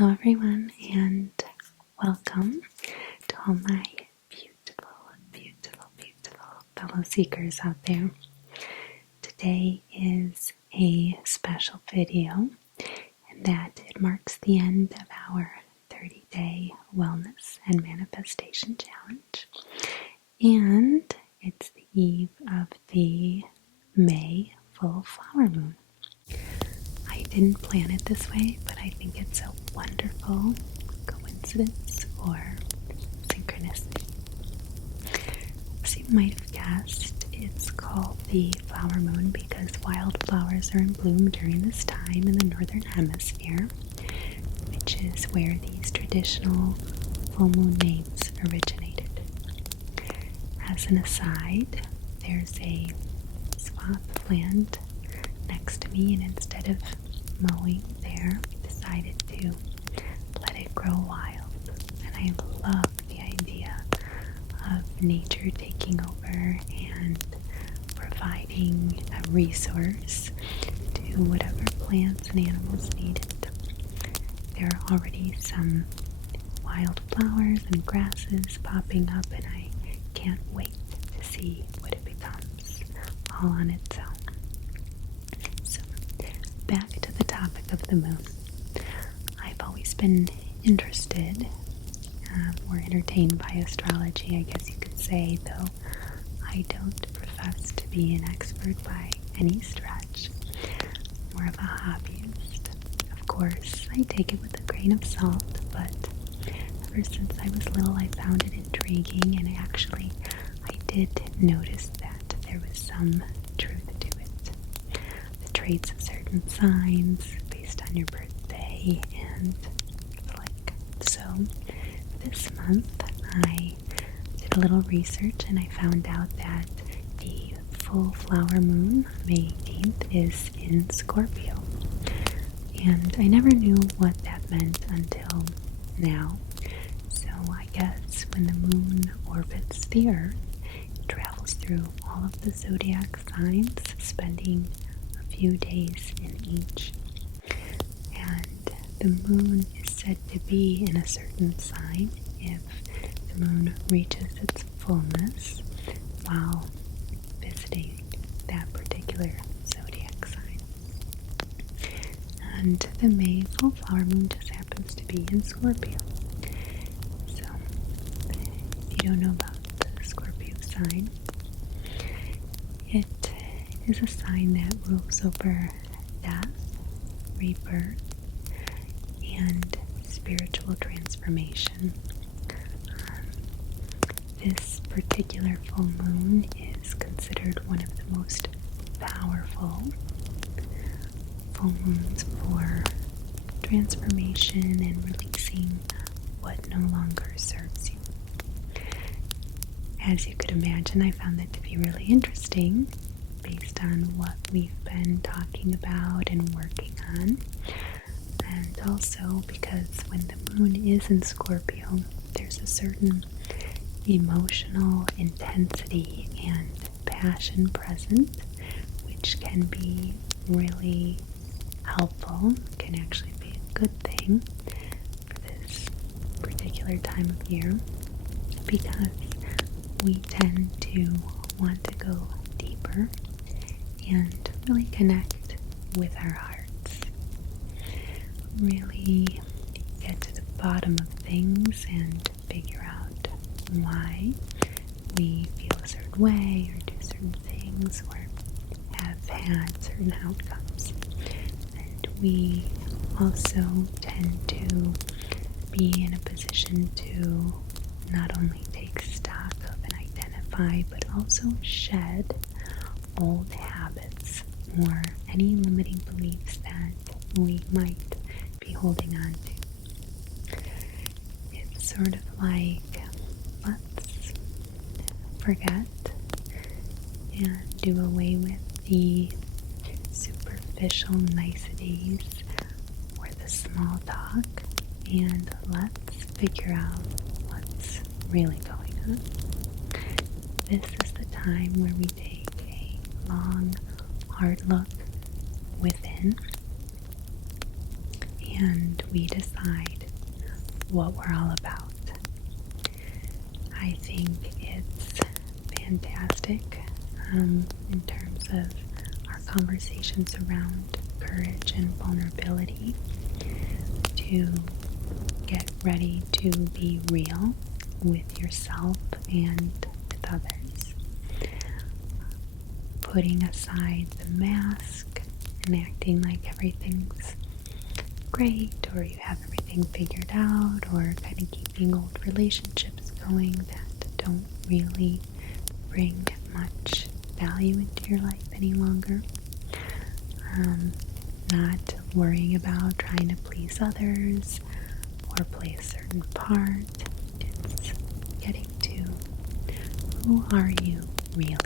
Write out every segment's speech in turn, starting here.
Hello, everyone, and welcome to all my beautiful, beautiful, beautiful fellow seekers out there. Today is a special video, and that it marks the end of our 30-day wellness and manifestation challenge, and it's the eve of the May full flower moon. I didn't plan it this way, but I think it's a wonderful coincidence or synchronicity. As you might have guessed, it's called the flower moon because wildflowers are in bloom during this time in the northern hemisphere, which is where these traditional full moon names originated. As an aside, there's a swath of land next to me, and instead of mowing there, decided to let it grow wild. And I love the idea of nature taking over and providing a resource to whatever plants and animals need it. There are already some wildflowers and grasses popping up, and I can't wait to see what it becomes all on its own. So, back to the topic of the moon. I've always been interested or entertained by astrology, I guess you could say, though I don't profess to be an expert by any stretch. More of a hobbyist. Of course, I take it with a grain of salt, but ever since I was little, I found it intriguing, and I did notice that there was some truth to it. The traits of certain signs based on your birthday and the like. So this month I did a little research and I found out that the full flower moon, May 18th, is in Scorpio. And I never knew what that meant until now. So I guess when the moon orbits the earth, it travels through all of the zodiac signs, spending a few days in each. And the moon is said to be in a certain sign if the moon reaches its fullness while visiting that particular zodiac sign. And the May full flower moon just happens to be in Scorpio. So, if you don't know about the Scorpio sign, it is a sign that rules over death, rebirth, and spiritual transformation. This particular full moon is considered one of the most powerful full moons for transformation and releasing what no longer serves you. As you could imagine, I found that to be really interesting based on what we've been talking about and working on. And also because when the moon is in Scorpio, there's a certain emotional intensity and passion present, which can be really helpful, can actually be a good thing for this particular time of year, because we tend to want to go deeper and really connect with our hearts. Really get to the bottom of things and figure out why we feel a certain way or do certain things or have had certain outcomes. And we also tend to be in a position to not only take stock of and identify, but also shed old habits or any limiting beliefs that we might be holding on to. It's sort of like, let's forget and do away with the superficial niceties or the small talk, and let's figure out what's really going on. This is the time where we take a long, hard look within and we decide what we're all about. I think it's fantastic in terms of our conversations around courage and vulnerability to get ready to be real with yourself and with others. Putting aside the mask and acting like everything's great or you have everything figured out, or kind of keeping old relationships going that don't really bring much value into your life any longer. Not worrying about trying to please others or play a certain part. It's getting to who are you really,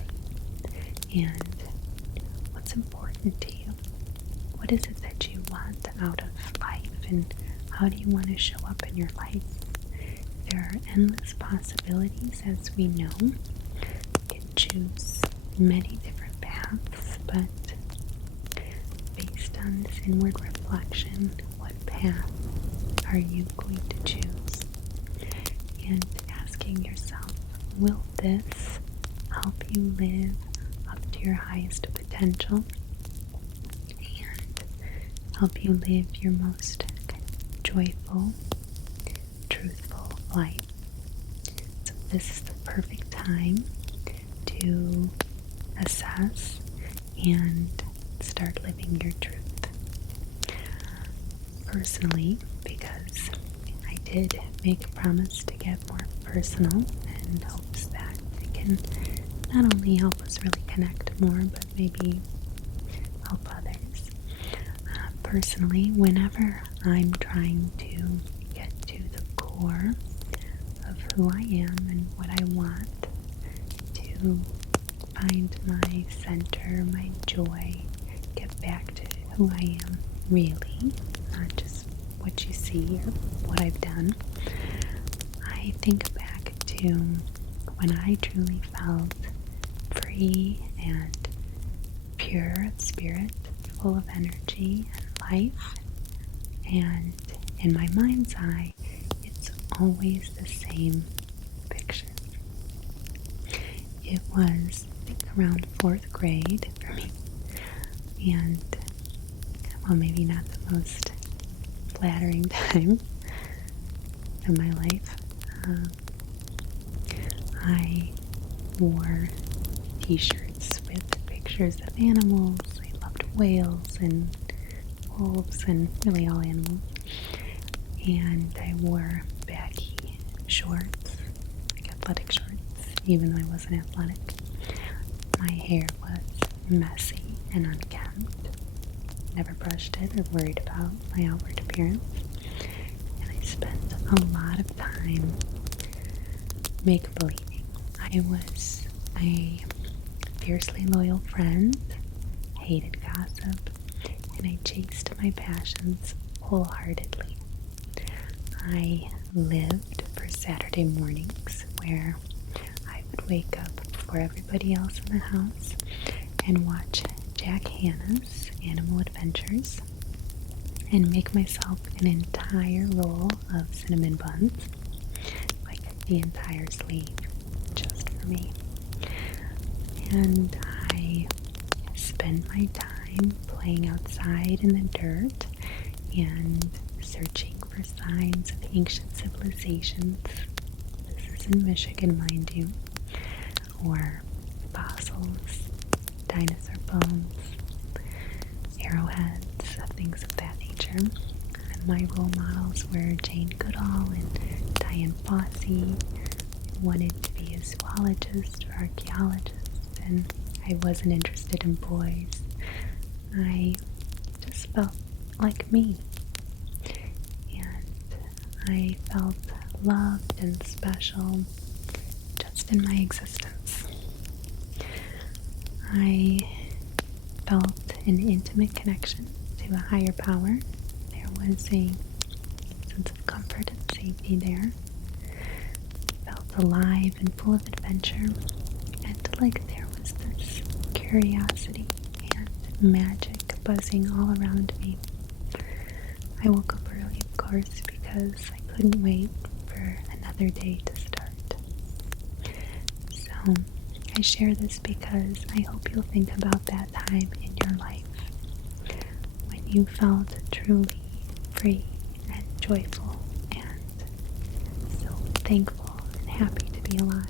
and what's important to you. What is it that you want out of life, and how do you want to show up in your life? There are endless possibilities, as we know. You can choose many different paths, but based on this inward reflection, what path are you going to choose? And asking yourself, will this help you live up to your highest potential and help you live your most joyful, truthful life? So this is the perfect time to assess and start living your truth. Personally, because I did make a promise to get more personal in hopes that it can not only help us really connect more, but maybe help others. Personally, whenever I'm trying to get to the core of who I am and what I want, to find my center, my joy, get back to who I am really, not just what you see or what I've done, I think back to when I truly felt free and pure of spirit, full of energy and life, and in my mind's eye, it's always the same picture. It was, I think, around 4th grade for me, and well, maybe not the most flattering time in my life. I wore t-shirts with pictures of animals. I loved whales and wolves and really all animals. And I wore baggy shorts, like athletic shorts, even though I wasn't athletic. My hair was messy and unkempt. Never brushed it or worried about my outward appearance. And I spent a lot of time make-believing. I was a fiercely loyal friend, hated gossip, and I chased my passions wholeheartedly. I lived for Saturday mornings where I would wake up before everybody else in the house and watch Jack Hanna's Animal Adventures and make myself an entire roll of cinnamon buns, like the entire sleeve, just for me. And I spent my time playing outside in the dirt and searching for signs of ancient civilizations. This is in Michigan, mind you. Or fossils, dinosaur bones, arrowheads, things of that nature. And my role models were Jane Goodall and Diane Fossey. I wanted to be a zoologist or archaeologist, and I wasn't interested in boys. I just felt like me, and I felt loved and special just in my existence. I felt an intimate connection to a higher power. There was a sense of comfort and safety there. Felt alive and full of adventure, and like there was this curiosity and magic buzzing all around me. I woke up early, of course, because I couldn't wait for another day to start. So, I share this because I hope you'll think about that time in your life when you felt truly free and joyful and so thankful and happy to be alive.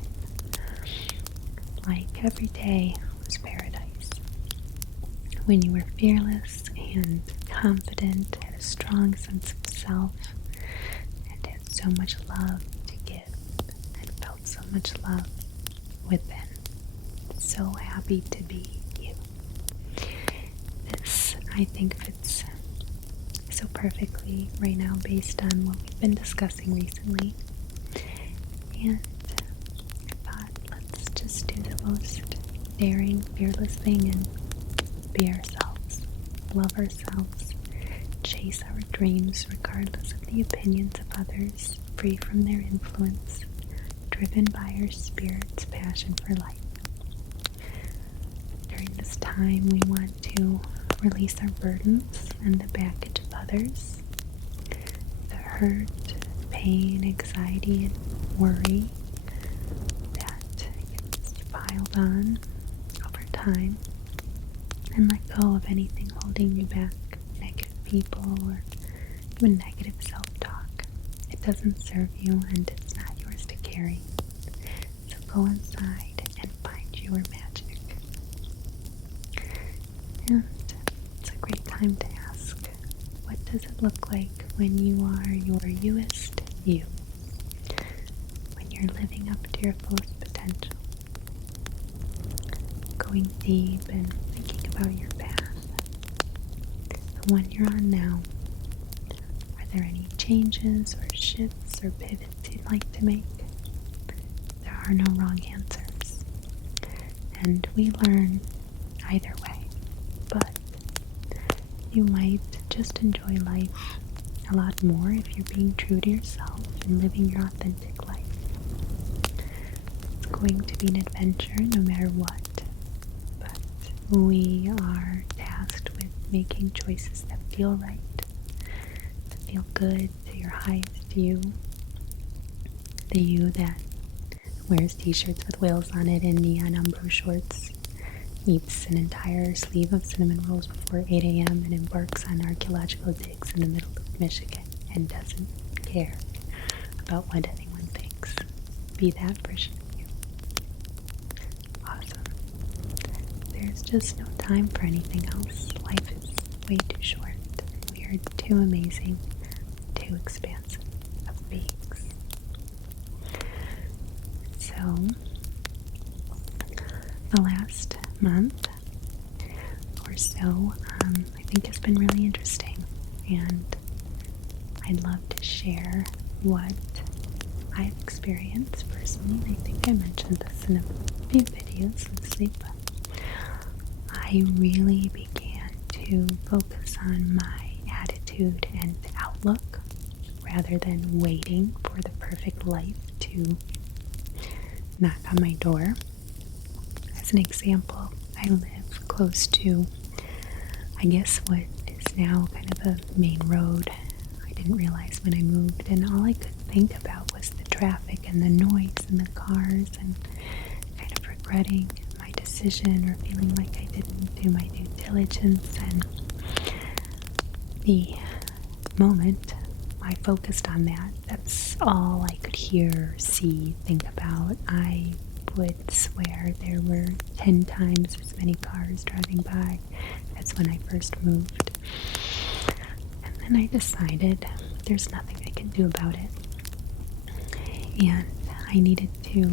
Like every day was paradise. When you were fearless and confident, had a strong sense of self, and had so much love to give, and felt so much love within. So happy to be you. This, I think, fits so perfectly right now based on what we've been discussing recently. And I thought, let's just do the most daring, fearless thing and be ourselves, love ourselves, chase our dreams regardless of the opinions of others, free from their influence, driven by our spirit's passion for life. During this time, we want to release our burdens and the baggage of others, the hurt, pain, anxiety, and worry that gets piled on over time, and let go of anything holding you back, negative people or even negative self-talk. It doesn't serve you and it's not yours to carry. So go inside and find your magic. And it's a great time to ask, what does it look like when you are your youest you? When you're living up to your fullest potential? Going deep and thinking about your path. The one you're on now. Are there any changes or shifts or pivots you'd like to make? There are no wrong answers. And we learn either way. But you might just enjoy life a lot more if you're being true to yourself and living your authentic life. It's going to be an adventure no matter what, but we are tasked with making choices that feel right, that feel good to your highest you, the you that wears t-shirts with whales on it and neon umbro shorts, eats an entire sleeve of cinnamon rolls before 8 a.m. and embarks on archaeological digs in the middle of Michigan and doesn't care about what anyone thinks. Be that version of you. Awesome. There's just no time for anything else. Life is way too short. We are too amazing, too expansive of beings. So, the last month or so, I think has been really interesting, and I'd love to share what I've experienced personally. I think I mentioned this in a few videos, but I really began to focus on my attitude and outlook rather than waiting for the perfect life to knock on my door. As an example, I live close to, I guess, what is now kind of a main road. I didn't realize when I moved, and all I could think about was the traffic and the noise and the cars, and kind of regretting my decision or feeling like I didn't do my due diligence. And the moment I focused on that, that's all I could hear, see, think about. I would swear there were 10 times as many cars driving by as when I first moved. And then I decided there's nothing I can do about it. And I needed to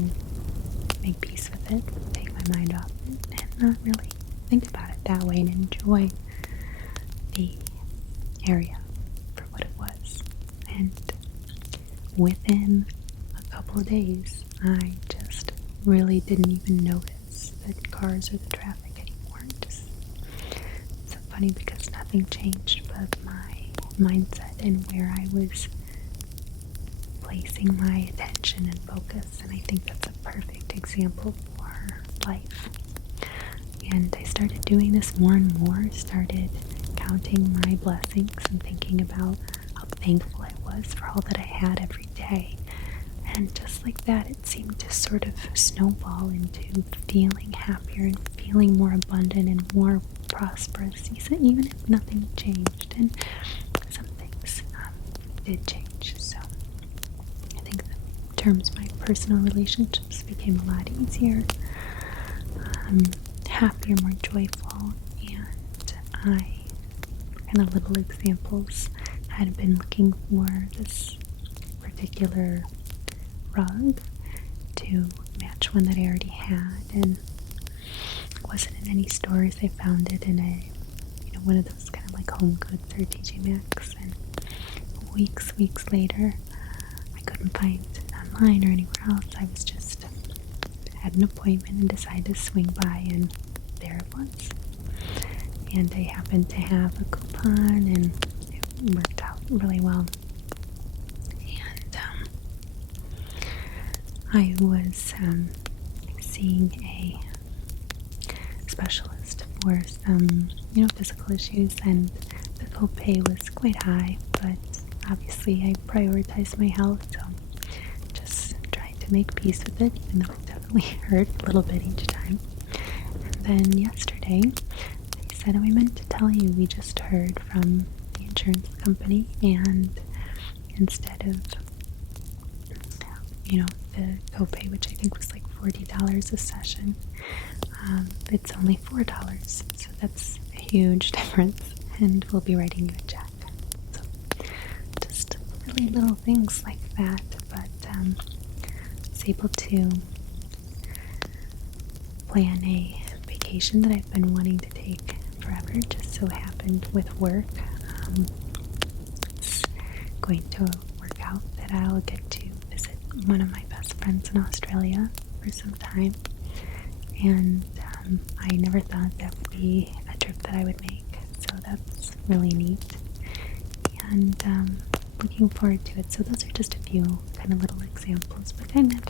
make peace with it, take my mind off it, and not really think about it that way and enjoy the area for what it was. And within a couple of days, I just really didn't even notice the cars or the traffic anymore. Just so funny because nothing changed but my mindset and where I was placing my attention and focus. And I think that's a perfect example for life. And I started doing this more and more, started counting my blessings and thinking about thankful I was for all that I had every day. And just like that, it seemed to sort of snowball into feeling happier and feeling more abundant and more prosperous, even if nothing changed. And some things did change. So I think that in terms of my personal relationships became a lot easier, happier, more joyful, and I, kind of little examples, I had been looking for this particular rug to match one that I already had, and it wasn't in any stores. I found it in one of those kind of like Home Goods or TJ Maxx, and weeks later, I couldn't find it online or anywhere else. I was just had an appointment and decided to swing by, and there it was. And I happened to have a coupon, and it worked out really well. And I was seeing a specialist for some, physical issues, and the copay was quite high, but obviously I prioritized my health, so just tried to make peace with it, even though it definitely hurt a little bit each time. And then yesterday, they said, "Oh, we meant to tell you, we just heard from the insurance company, and instead of the copay, which I think was like $40 a session, it's only $4. So that's a huge difference, and we'll be writing you a check." So just really little things like that, but I was able to plan a vacation that I've been wanting to take forever. Just so happened with work, it's going to work out that I'll get to visit one of my best friends in Australia for some time, and I never thought that would be a trip that I would make, so that's really neat, and looking forward to it. So those are just a few kind of little examples, but kind of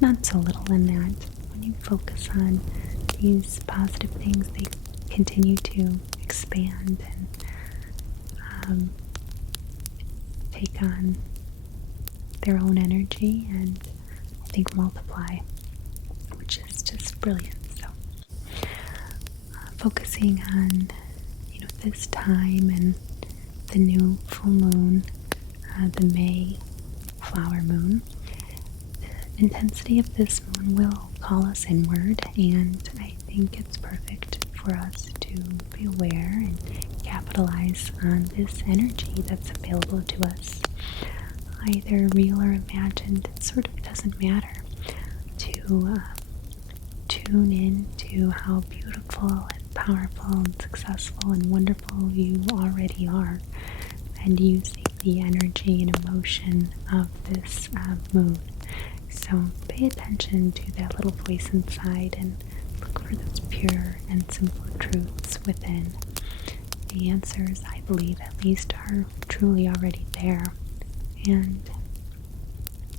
not so little in that when you focus on these positive things, they continue to expand and take on their own energy, and I think multiply, which is just brilliant. So focusing on this time and the new full moon, the May flower moon, the intensity of this moon will call us inward, and I think it's perfect for us to be aware and capitalize on this energy that's available to us, either real or imagined. It sort of doesn't matter, to tune in to how beautiful and powerful and successful and wonderful you already are, and using the energy and emotion of this moon. So pay attention to that little voice inside and look for those pure and simple truths within. The answers, I believe, at least, are truly already there, and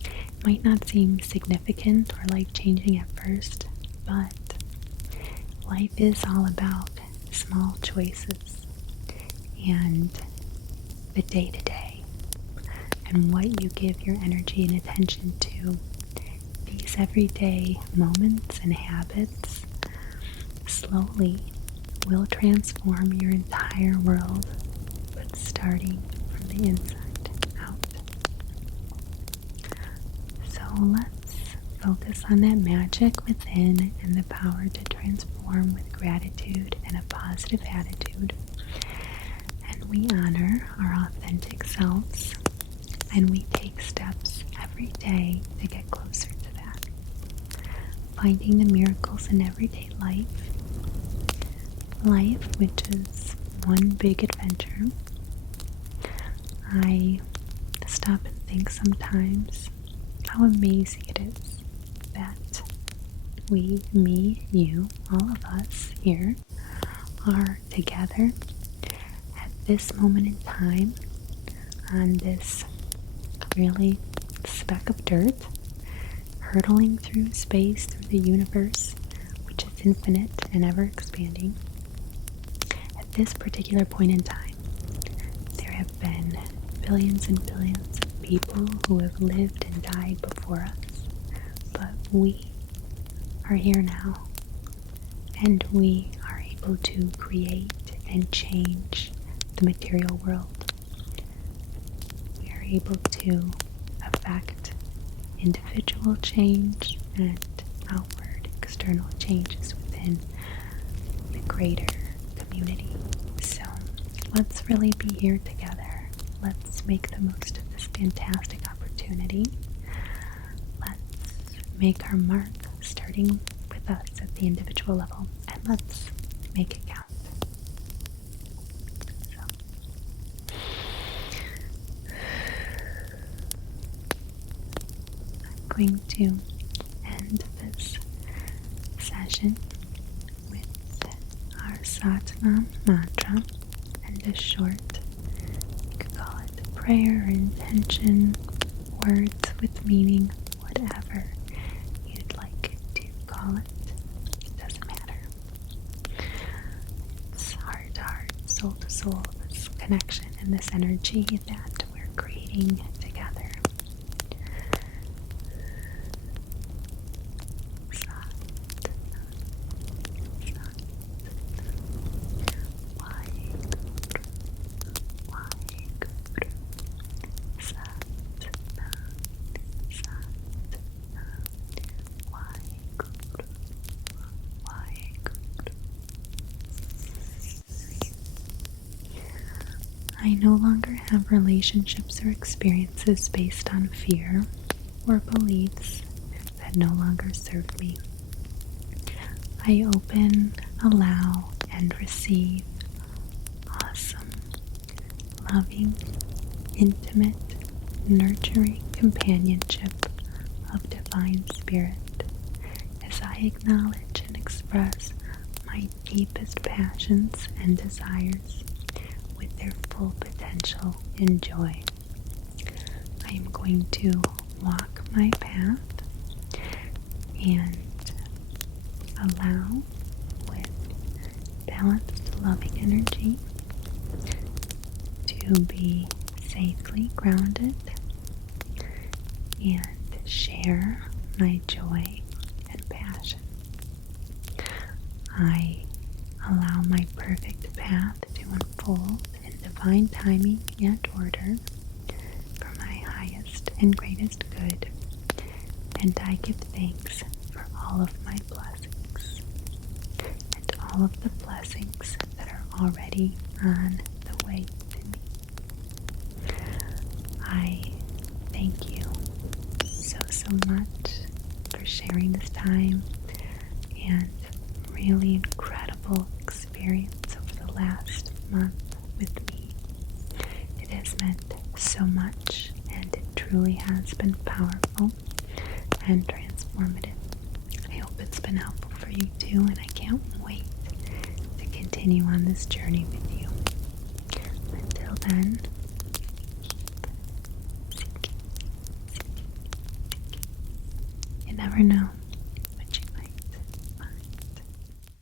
it might not seem significant or life-changing at first, but life is all about small choices and the day-to-day, and what you give your energy and attention to. These everyday moments and habits slowly will transform your entire world, but starting from the inside out. So let's focus on that magic within and the power to transform with gratitude and a positive attitude. And we honor our authentic selves, and we take steps every day to get closer to that. Finding the miracles in everyday life, which is one big adventure. I stop and think sometimes how amazing it is that we, me, you, all of us here are together at this moment in time on this really speck of dirt, hurtling through space, through the universe, which is infinite and ever expanding. At this particular point in time, there have been billions and billions of people who have lived and died before us, but we are here now, and we are able to create and change the material world. We are able to affect individual change and outward external changes within the greater community. So let's really be here together. Let's make the most of this fantastic opportunity. Let's make our mark starting with us at the individual level, and let's make it count. So, I'm going to end this session with our Satnam mantra and a short, you could call it prayer, intention, words with meaning, whatever you'd like to call it. It doesn't matter. It's heart to heart, soul to soul, this connection and this energy that we're creating together. I no longer have relationships or experiences based on fear or beliefs that no longer serve me. I open, allow, and receive awesome, loving, intimate, nurturing companionship of Divine Spirit as I acknowledge and express my deepest passions and desires with their full potential and joy. I am going to walk my path and allow with balanced, loving energy to be safely grounded and share my joy and passion. I allow my perfect path to unfold in divine timing and order for my highest and greatest good, and I give thanks for all of my blessings and all of the blessings that are already on the way to me. I thank you so much for sharing this time and really incredible experience over the last month with me. It has meant so much, and it truly has been powerful and transformative. I hope it's been helpful for you too, and I can't wait to continue on this journey with you. Until then, keep seeking. You never know.